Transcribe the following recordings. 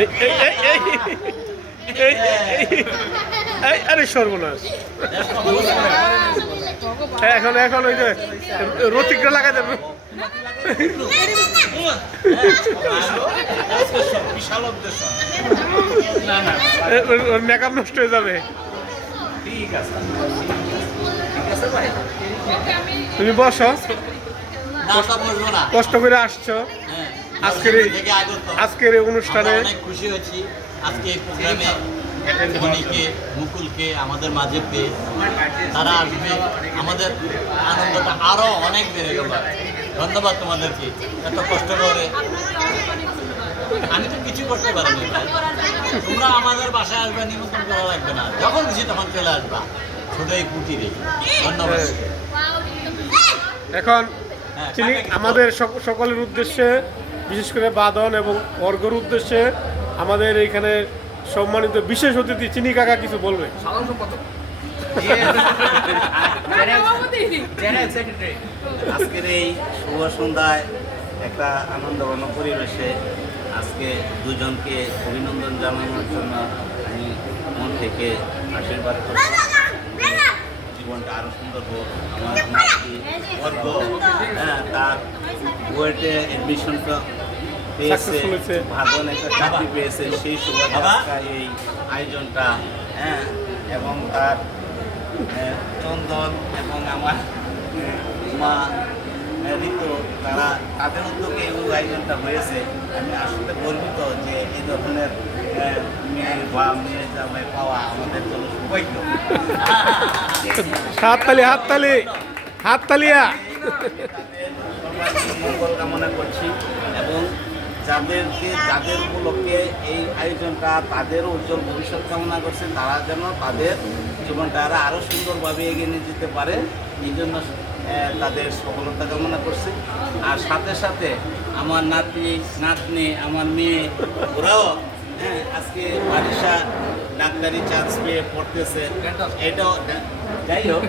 এই এই এই এই এই আরে সর্বনাশ এখন এখন ওই যে রতিকটা লাগাই দেবে ওর মেকআপ নষ্ট হয়ে যাবে। তুমি বসো, কষ্ট করে আসছো আজকের এই অনুষ্ঠানে। অনেক খুশি হচ্ছি আজকে এই প্রোগ্রামে মনিকে মুকুলকে আমাদের মাঝে পেয়ে। তারা আসবে, আমাদের আনন্দটা আরো অনেক বেড়ে গেল। ধন্যবাদ তোমাদেরকে, এত কষ্ট করে। আমি তো কিছু করতে পারিনি ভাই, তোমরা আমাদের বাসায় আসবে, নিমন্ত্রণ করা লাগবে না, যখন খুশি তখন চলে আসবা ছোট এই কুটিরে। ধন্যবাদ। এখন আমাদের সকলের উদ্দেশ্যে, বিশেষ করে বাদন এবং অর্ঘর উদ্দেশ্যে আমাদের এইখানে সম্মানিত বিশেষ অতিথি চিনি কাকা কিছু বলবে। আজকের এই শুভ সন্ধ্যায় একটা আনন্দঘন পরিবেশে আজকে দুজনকে অভিনন্দন জানানোর জন্য আমি মন থেকে আশীর্বাদ করছি। জীবনটা আরো সুন্দর হোক। আমার অর্ঘ তার বুয়েটে অ্যাডমিশনটা পেয়েছে, ভালো একটা চাকরি পেয়েছে, সেই শুভেচ্ছা এই আয়োজনটা। এবং তার চন্দন এবং আমার মা ঋতু, তাদের উদ্যোগে এই আয়োজনটা হয়েছে। আমি আসলে গর্বিত যে এই ধরনের মেয়ে বা মেয়ে জামাই পাওয়া আমাদের জন্য সৌভাগ্য। হাততালি হাততালি হাততালিয়া। মঙ্গল কামনা করছি এবং যাদের উপলক্ষে এই আয়োজনটা, তাদের উজ্জ্বল ভবিষ্যৎ কামনা করছে, তারা যেন তাদের জীবনটা আরও সুন্দরভাবে এগিয়ে নিয়ে যেতে পারে, এই জন্য তাদের সফলতা কামনা করছি। আর সাথে সাথে আমার নাতনি আমার মেয়ে, ওরাও আজকে বারিশা ডাক্তারি চান্স পেয়ে পড়তেছে। এটাও যাই হোক,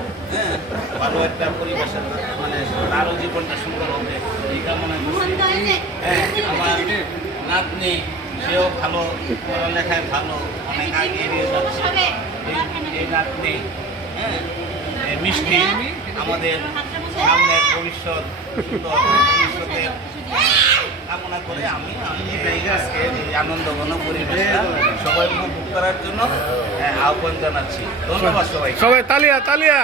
ভালো একটা পরিবেশের মানে তারও জীবনটা সুন্দর হবে এই কামনা করছি। আমার নাতনি, সেও ভালো পড়ালেখায় ভালো, অনেক আগে এগিয়ে যাচ্ছে। এই নাতনি মিষ্টি, আমাদের সামনের ভবিষ্যৎ সুন্দর ভবিষ্যতের কামনা করে আমি আজকে এই আনন্দঘন পরিবেশটা সবাই উপভোগ করার জন্য আহ্বান জানাচ্ছি। ধন্যবাদ সবাই। সবাই তালিয়া তালিয়া।